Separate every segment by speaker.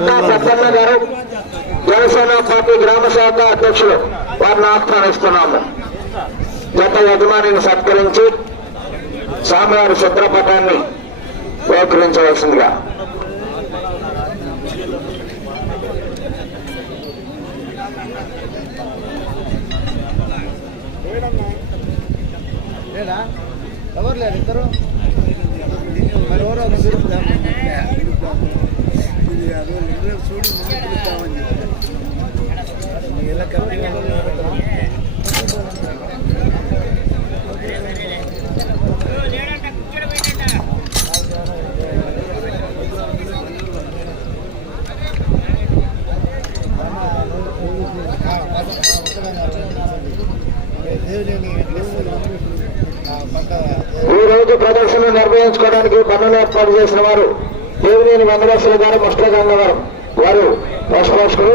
Speaker 1: కన్నా ప్రసన్న గారు జనసేన పార్టీ గ్రామ శాఖ అధ్యక్షులు వారిని ఆహ్వానిస్తున్నాము. గత యజమానిని సత్కరించి స్వామివారి చిత్రపటాన్ని స్వీకరించవలసిందిగా
Speaker 2: ఎవరు లేరు? ఇద్దరు? మరి ఎవరో? ఒక చూడుద్దాం ఇలా కమిటీ
Speaker 1: ఈ రోజు ప్రదర్శన నిర్వహించుకోవడానికి పనులు ఏర్పాటు చేసిన వారు దేవినేని వెంకటేశ్వర గారు ముష్టగంగ గారు వారు పశుపోషకులు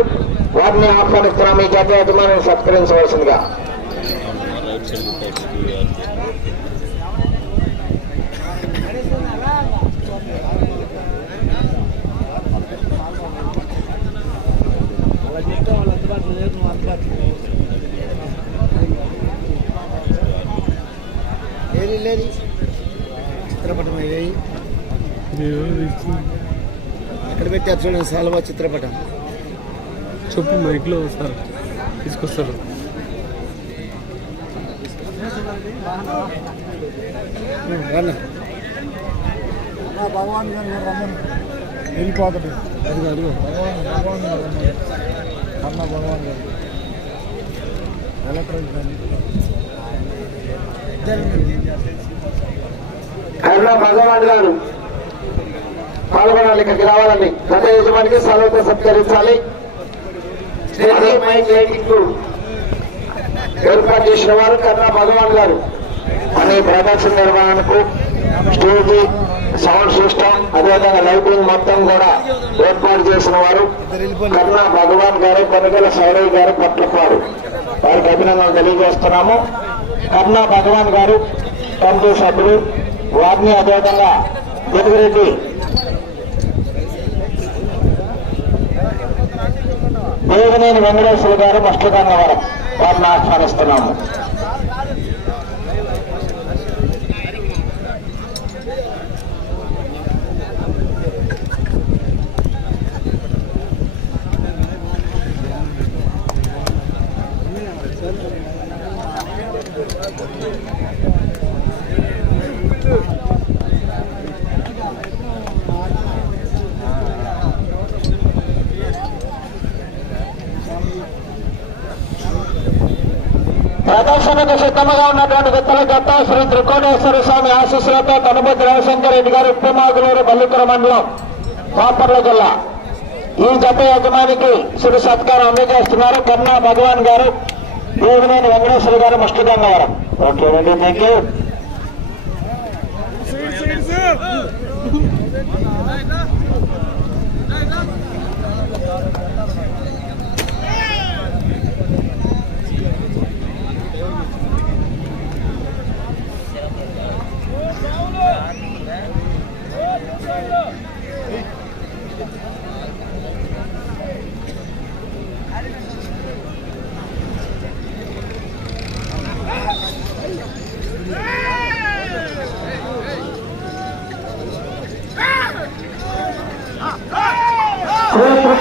Speaker 1: వారిని ఆహ్వానిస్తున్నాం. ఈ జాతీయ యజమానిని సత్కరించవలసిందిగా.
Speaker 2: చిత్రపటం అయ్యాయి. అక్కడ పెట్టారు చూడండి సాల్వా చిత్రపటం.
Speaker 3: చెప్పు మైక్లో సార్. తీసుకొస్తారు.
Speaker 2: రమ్మను
Speaker 3: అదిగో అదిగో
Speaker 2: భగవాన్ భగవాన్ గారు. అన్న భగవాన్ గారు ఎలక్ట్రానిక్
Speaker 1: భగవాన్ గారు పాల్గొనాలి ఇక్కడికి రావాలని గత యజమానికి సర్వత సత్కరించాలి. ఏర్పాటు చేసిన వారు కన్నా భగవాన్ గారు. అనే ప్రదర్శన నిర్వహణకు స్టేజ్ సౌండ్ సిస్టమ్ అదేవిధంగా లైటింగ్ మొత్తం కూడా ఏర్పాటు చేసిన వారు కన్నా భగవాన్ గారు కొనగల సౌరవ్ గారు పట్లపాడు. వారికి అభినందనలు తెలియజేస్తున్నాము. కన్నా భగవాన్ గారు కమిటీ సభ్యులు వారిని అదేవిధంగా జగదిరెడ్డి దేవినేని వెంకటేశ్వర గారు వారం వారిని ఆహ్వానిస్తున్నాము. ప్రదర్శనకు సిద్ధంగా ఉన్నటువంటి విత్తల గత శ్రీ త్రికోణేశ్వర స్వామి ఆశీస్సులతో కనుబద్ది రవిశంకర్ రెడ్డి గారు ఉప్పమాగులూరు బల్లికుర మండలం బాపర్ల జిల్లా. ఈ జత యజమానికి శుభ సత్కారం అందజేస్తున్నారు. కన్నా భగవాన్ గారు. దేవినేని వెంకటేశ్వర గారు Mushtagangavaram okay thank you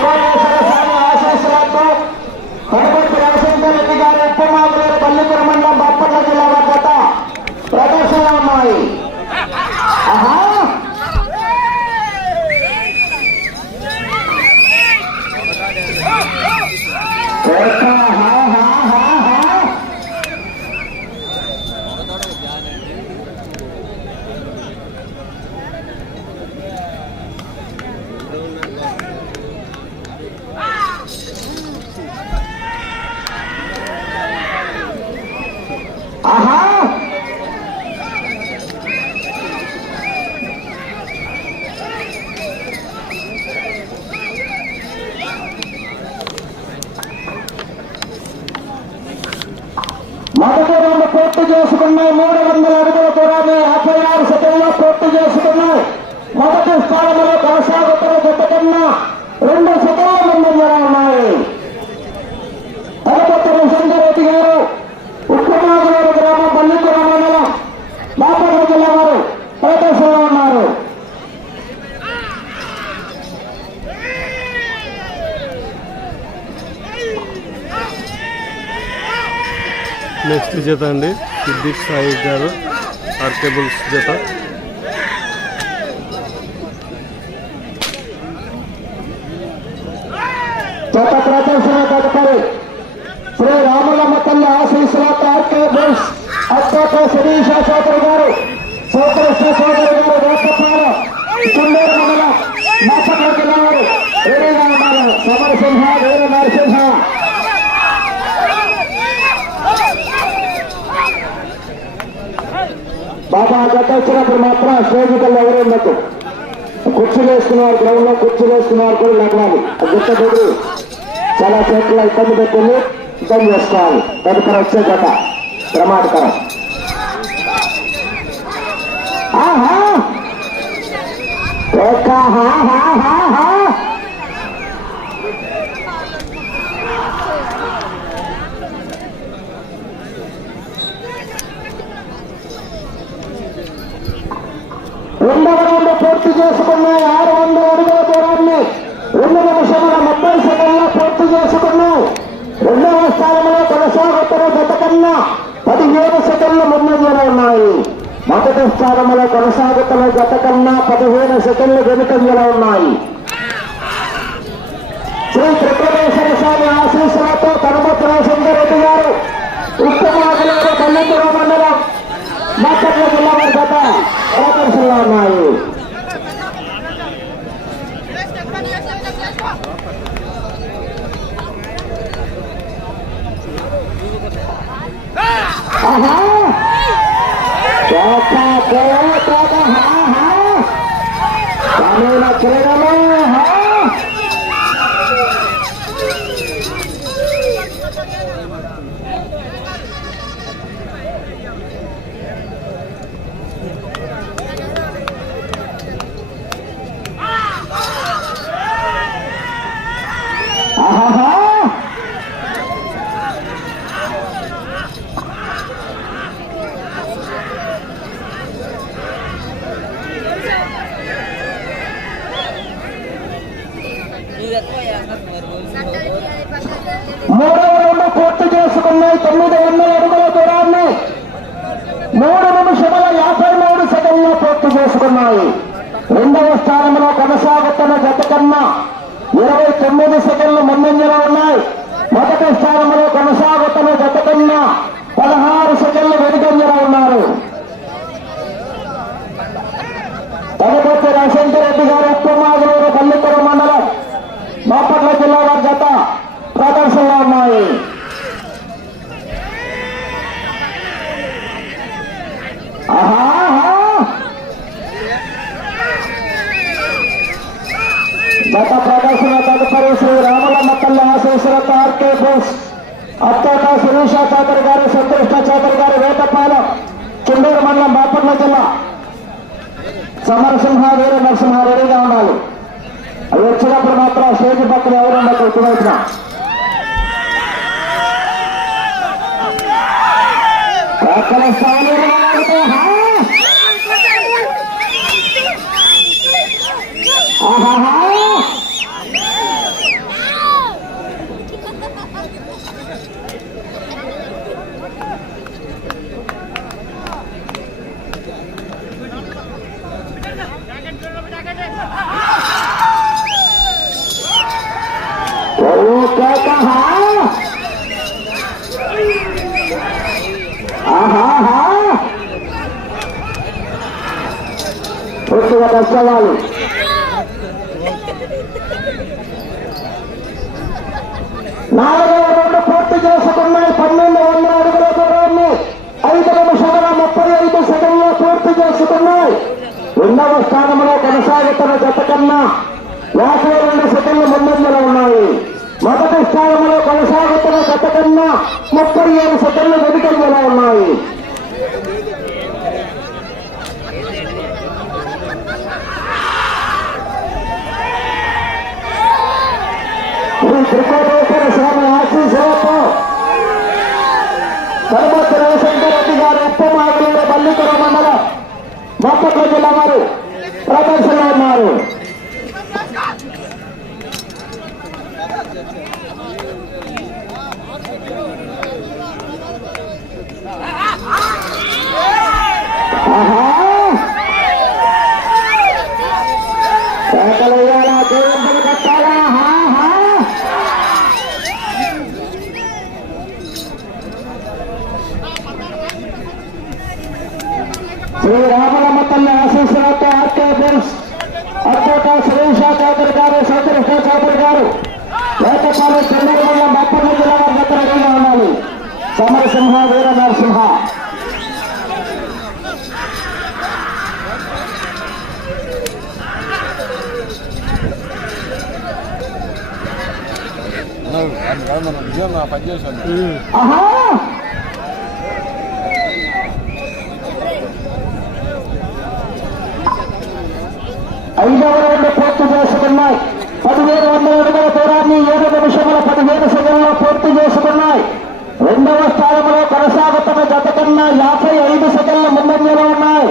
Speaker 1: Sri Trikoneswara Swamy ఆశీస్సులతో పూర్తి చేసుకున్నాయి. మూడు వందల అడుగుల కూడా యాభై ఆరు సెకండ్లో పూర్తి చేసుకున్నాయి. మొదటి స్థానంలో కొనసాగుతున్న జట్ట కన్నా రెండు సెకండ్ల ముందంగా ఉన్నాయి. తలపత్తి నిసంగరెడ్డి గారు ఉప్పమాగలూరు గ్రామం పల్లికుర మండలం బాపూర్ జిల్లా వారు ప్రదేశంలో ఉన్నారు.
Speaker 3: నెక్స్ట్ చేద్దాం అండి. సిద్దిక్ సాయి আর ఆర్కేబుల్స్ যেটা
Speaker 1: జత. ప్రదర్శన తదుపరి శ్రీ రాములమ్మ తల్లి ఆశీస్సులతో ఆర్కే బుల్స్ అత్యత శిరీష చౌదరి గారు సౌకృష్ణ చౌదరి గారు వేపపాలెం కుండూరు మండలం మాచపల్లి జిల్లా వారు రెడీగా ఉన్నారు సమరసింహ వీర నరసింహ బాబా జత వచ్చినప్పుడు మాత్రం స్నేహితులు ఎవరు ఉండదు కుర్చీలు వేసుకున్నారు గ్రౌండ్లో కుర్చీలు వేసుకున్నారు కూడా లగ్నాలు. గుర్తపెట్టి. చాలా చోట్ల ఇబ్బంది పెట్టుకుని ఇబ్బంది చేసుకోవాలి. తదుపరి వచ్చే గత ప్రమాదకరం. ఆహా! పూర్తి చేసుకున్నాయి ఆరు వందల అడుగుల దూరాన్ని రెండు నిమిషముల ముప్పై సెకండ్లో పూర్తి చేసుకున్నాం రెండవ స్థానంలో కొనసాగుతున్న జత కన్నా పదిహేను సెకండ్లు ముందంజలో ఉన్నాయి. మొదటి స్థానంలో కొనసాగుతున్న జత కన్నా పదిహేను సెకండ్లు వెనుకంజలో ఉన్నాయి. శ్రీ త్రిపురేశ్వర స్వామి ఆశీస్సులతో కనుమతుల సుందరెడ్డి గారు ఉత్తమాకులూరు పల్లెటూరు మండలం మాచర్ల జిల్లా వారి జత ప్రదర్శనలో ఉన్నాయి. సమీన క్రీడలో, హా! ఆహాహా! మూడవ రౌండ్ పూర్తి చేసుకున్నాయి తొమ్మిది వందల అడుగుల దూరాన్ని మూడు నిమిషముల యాభై మూడు సెకండ్లో పూర్తి చేసుకున్నాయి రెండవ స్థానంలో కొనసాగుతున్న జత కన్నా ఇరవై తొమ్మిది సెకండ్లు ముందంజలో ఉన్నాయి మొదటి స్థానంలో కొనసాగుతున్న జత కన్నా పదహారు సెకండ్లు వెనుకంజలో ఉన్నారు తదుపతి రసంతి రెడ్డి గారు ఉప్పమాగులూరు పల్లిపురం మండలం బాపట్ల జిల్లా వారి జత ప్రదర్శనలో ఉన్నాయి ఆహాహా! గత ప్రదర్శన తదుపరి శ్రీ రాములమ్మ తల్లి ఆశీస్సులతో ఆర్కే బోస్ అత్యంత శిరీష చౌదరి గారు సంతృష్ణ చౌదరి గారు వేటపాలెం చుండూరు మండలం బాపట్ల జిల్లా సమరసింహ వీర నరసింహ రెడీగా ఉండాలి అవి వచ్చినప్పుడు మాత్రం స్టేజ్ పక్కన ఎవరు ఉండదు ఇటువైపున పక్కన స్థానంలో ఆగితే, హా! ఆహాహా! ఓ కేక, హా! ఆహాహా! పూర్తిగా కష్టవాలి నాలుగవ రౌండ్ పూర్తి చేసుకున్నాయి పన్నెండు వందల అడుగుల దూరాన్ని ఐదు నిమిషాల ముప్పై ఐదు సెకండ్లో పూర్తి చేసుకున్నాయి రెండవ స్థానంలో కొనసాగుతున్న జత కన్నా యాభై రెండు సెకండ్లు ముందంజలో ఉన్నాయి మొదటి స్థానంలో కొనసాగుతున్న జత కన్నా ముప్పై ఏడు సెకండ్లు వెనుకంజలో ఉన్నాయి శ్రీ త్రికోటేశ్వర స్వామి ఆశీస్సులతో ధర్మస్థ రవిశంకర్ రెడ్డి గారు ఉప్పమాగులూరు బల్లికర మండలం బాపట్ల జిల్లా వారు ప్రదర్శనలో ఉన్నారు నరసింహ వీర నరసింహ
Speaker 2: మనం నిజంగా పనిచేసాను
Speaker 1: ఆహా ఐదవ రౌండ్ పూర్తి చేసుకున్నాయి పదిహేను వందల అడుగుల దూరాన్ని ఏడు నిమిషముల పదిహేను సెకండ్లో పూర్తి చేసుకున్నాయి. రెండవ స్థానంలో కొనసాగుతున్న జత కన్నా యాభై ఐదు సెకండ్ల ముందంజలో ఉన్నాయి.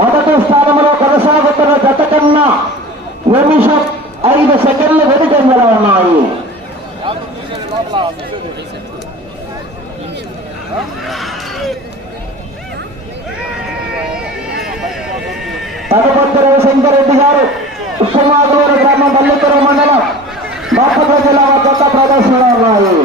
Speaker 1: మొదటి స్థానంలో కొనసాగుతున్న జత కన్నా నిమిషం ఐదు సెకండ్లు వెనుకంజలో ఉన్నాయి. తదుపరి రవిశంకర్ రెడ్డి గారు ఉత్తమాగూరు గ్రామం పల్లెటూరు మండలం. బాపట్ల జిల్లా కొత్త ప్రదర్శనలో ఉన్నాయి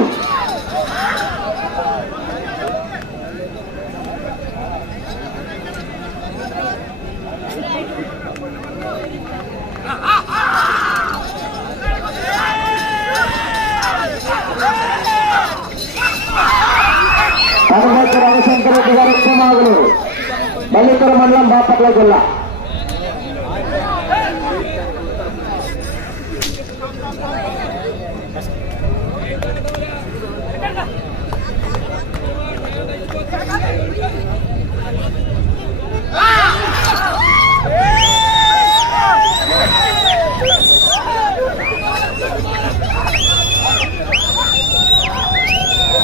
Speaker 1: తదుపతి రవిశంకర్ రెడ్డి గారు ఉత్తమాగులూరు పల్లెటూరు మండలం బాపట్ల జిల్లా.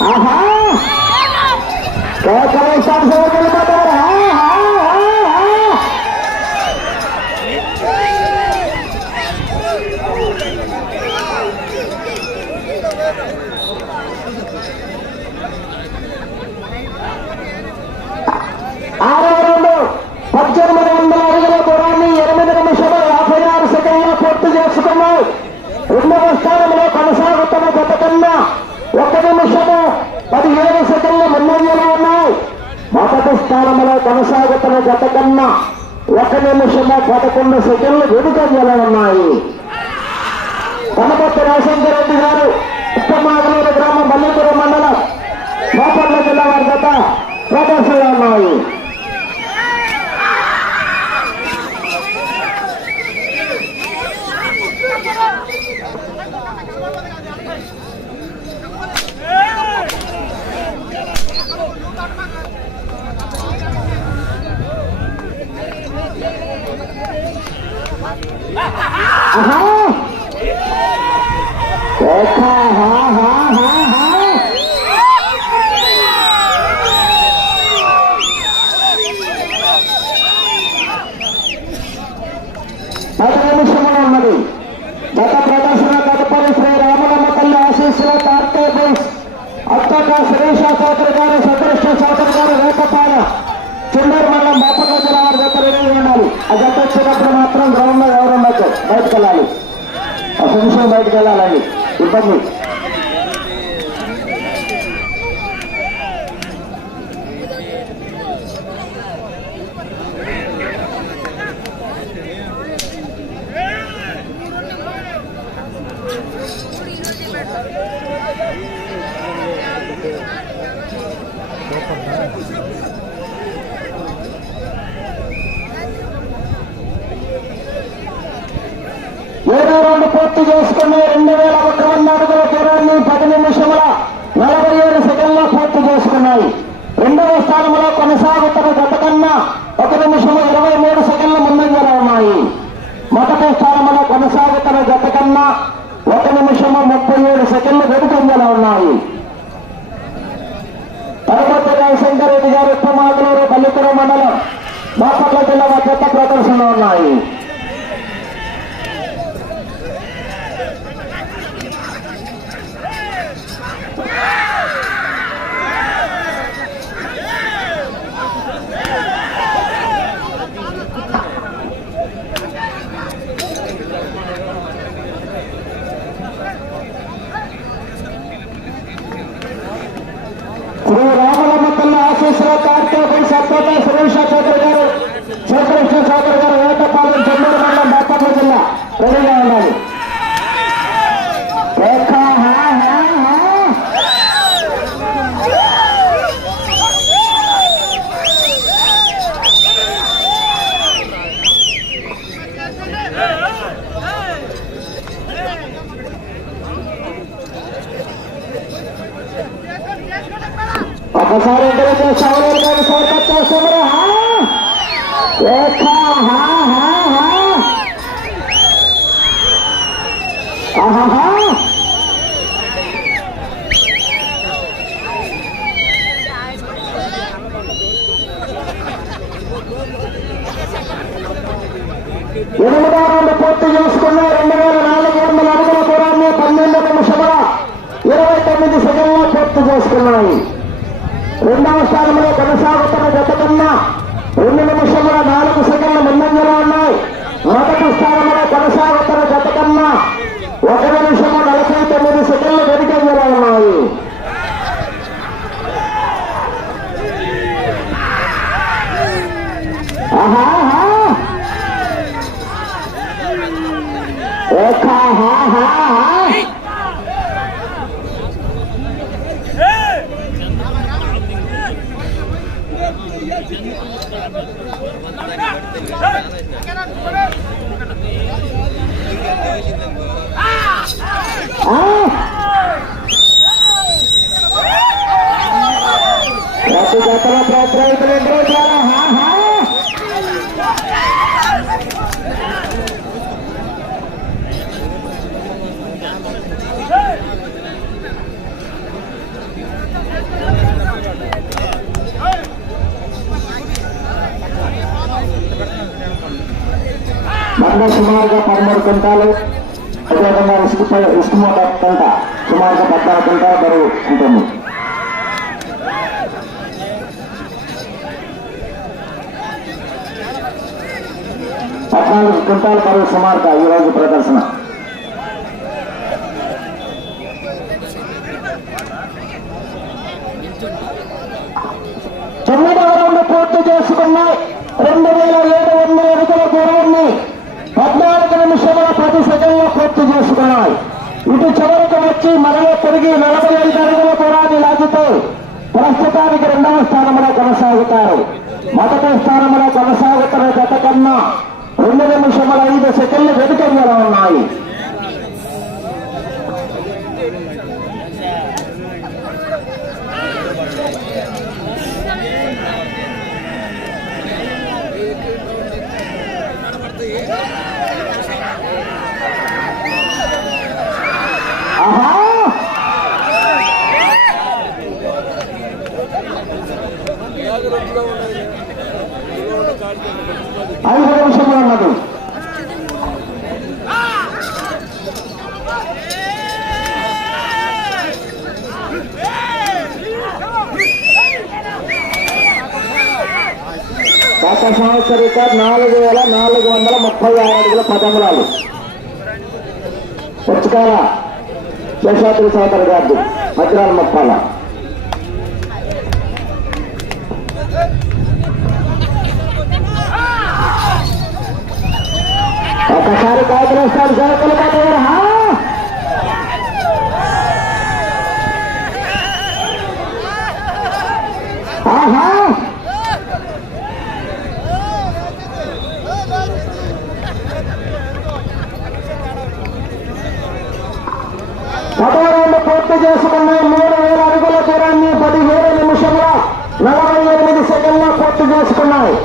Speaker 1: ఆహా సోదరులు పడ్డారు. ఆహా, ఆహా. ఆరవ రౌండ్ పద్దెనిమిది వందల అడుగుల దూరాన్ని ఎనిమిది నిమిషాలు యాభై ఆరు సెకండ్లో పూర్తి చేసుకున్నాయి రెండవ స్థానంలో కొనసాగుతున్న గత కన్నా ఒక నిమిషము పదిహేను సెకండ్ల ముందంజలో ఉన్నాయి మొదటి స్థానంలో కొనసాగుతున్న గత కన్నా ఒక నిమిషము పదకొండు సెకండ్లు వెనుకంజలో ఉన్నాయి. కనపత్తి రాజశేఖర రెడ్డి గారు ఉత్తమాగలూరు గ్రామం మల్లిపురం మండలం బాపట్ల జిల్లా వారి గత ప్రదర్శనలో ఉన్నాయి. Aham! Uhum. నిమిషం బయటకు వెళ్ళాలండి ఇబ్బంది ఏడో రౌండ్ हमारे गरीब चावल का विचार बच्चा समरा हाँ। देखा हाँ। ఆహా మంద సుమారుగా పదమూడు క్వింటాలు అదేవిధంగా ఇసుక ఇసుక మూట కొంట సుమారుగా పద్నాలుగు క్వింటాల బరువు ఉంటుంది. పద్నాలుగు క్వింటాల బరువు సుమారుగా ఈరోజు ప్రదర్శన. తొమ్మిదవ రౌండ్ పూర్తి చేసుకున్నాయి. రెండు వేల ఏడు వందల అడుగుల దూరాన్ని పద్నాలుగు నిమిషముల పది పూర్తి చేసుకున్నాయి ఇటు చివరికి వచ్చి మరో తిరిగి నలభై ఐదు అడుగుల దూరాన్ని లాగితే ప్రస్తుతానికి రెండవ స్థానంలో కొనసాగుతారు. మొదటి స్థానంలో కొనసాగుతున్న గత కన్నా రెండు నిమిషముల ఐదు సెకండ్లు వెనుకంజలో ఉన్నాయి. శేషాద్రి సోదరు గారు మద్రాల ముప్పాల ఒకసారి కాకరేస్తాడు జనకులు కాదు పదవ పూర్తి చేసుకున్న మూడు వేల అడుగుల దూరాన్ని పదిహేడు నిమిషంలో నలభై ఎనిమిది సెకండ్లో పూర్తి చేసుకున్నాయి.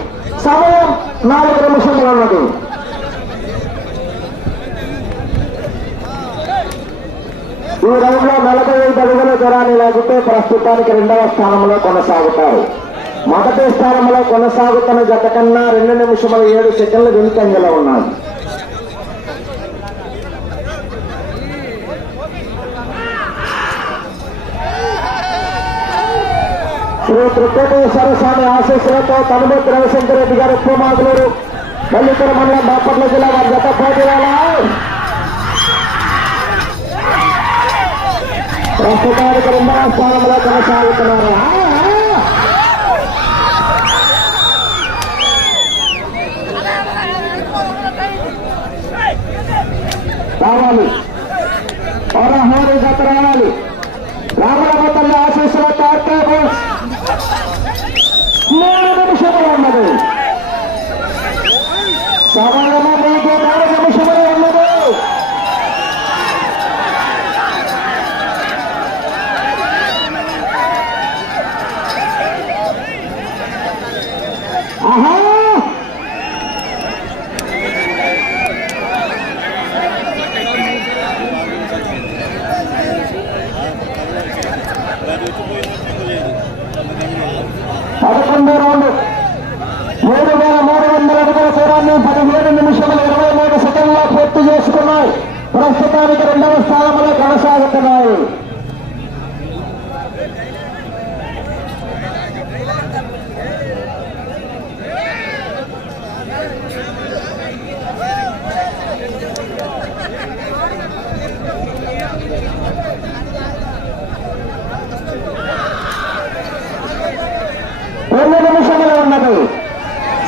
Speaker 1: సమయం నాలుగు నిమిషంలో ఉన్నది. ఈ రౌండ్లో నలభై ఐదు అడుగుల దూరాన్ని లాగితే ప్రస్తుతానికి రెండవ స్థానంలో కొనసాగుతారు. మొదటి స్థానంలో కొనసాగుతున్న జత కన్నా రెండు నిమిషముల ఏడు సెకండ్లు వెనుకంజలో ఉన్నాయి. శ్రీ త్రికోటేశ్వర స్వామి ఆశీస్సులతో తనుమతి రవిశంకర్ రెడ్డి గారు ఉప్పమాదులూరు మల్లిపుర మండలం బాపట్ల జిల్లా వారి గత పోటీరాల ప్రస్తుతానికి రెండవ స్థానంలో కొనసాగుతున్నారు ఆ, ఆ. రావాలి రావాలి మూడు నిమిషములు ఉన్నది సమయము మీకు మూడు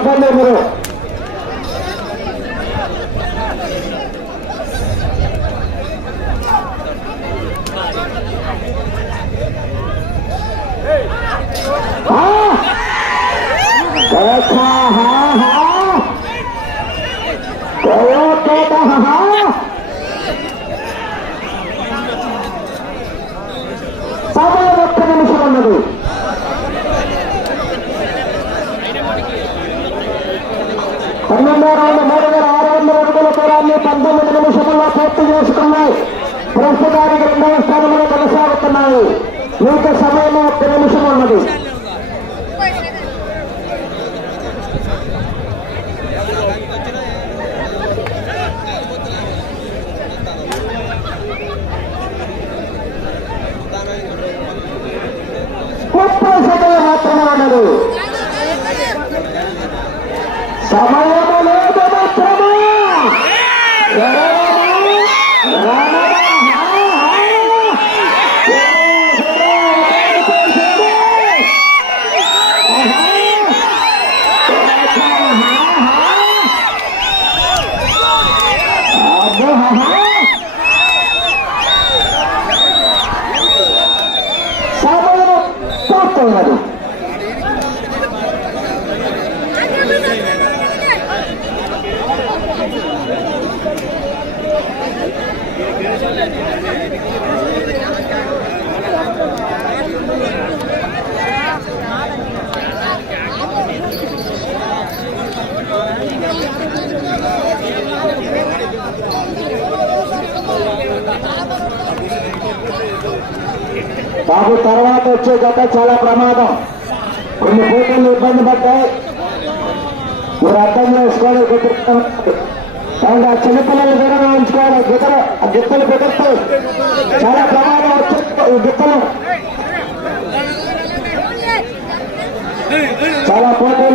Speaker 1: Alejandro Moró. సమాజ మాకు తర్వాత వచ్చే గత చాలా ప్రమాదం. కొన్ని పోటీలు ఇబ్బంది పడ్డాయి. మీరు అర్థం చేసుకోవాలి అండ్ ఆ చిన్నపిల్లలు కూడా ఉంచుకోవాలి గిత్తలు ఆ గిత్తలు పెడతాయి చాలా ప్రమాదం వచ్చే గిత్తలు. చాలా పోటీ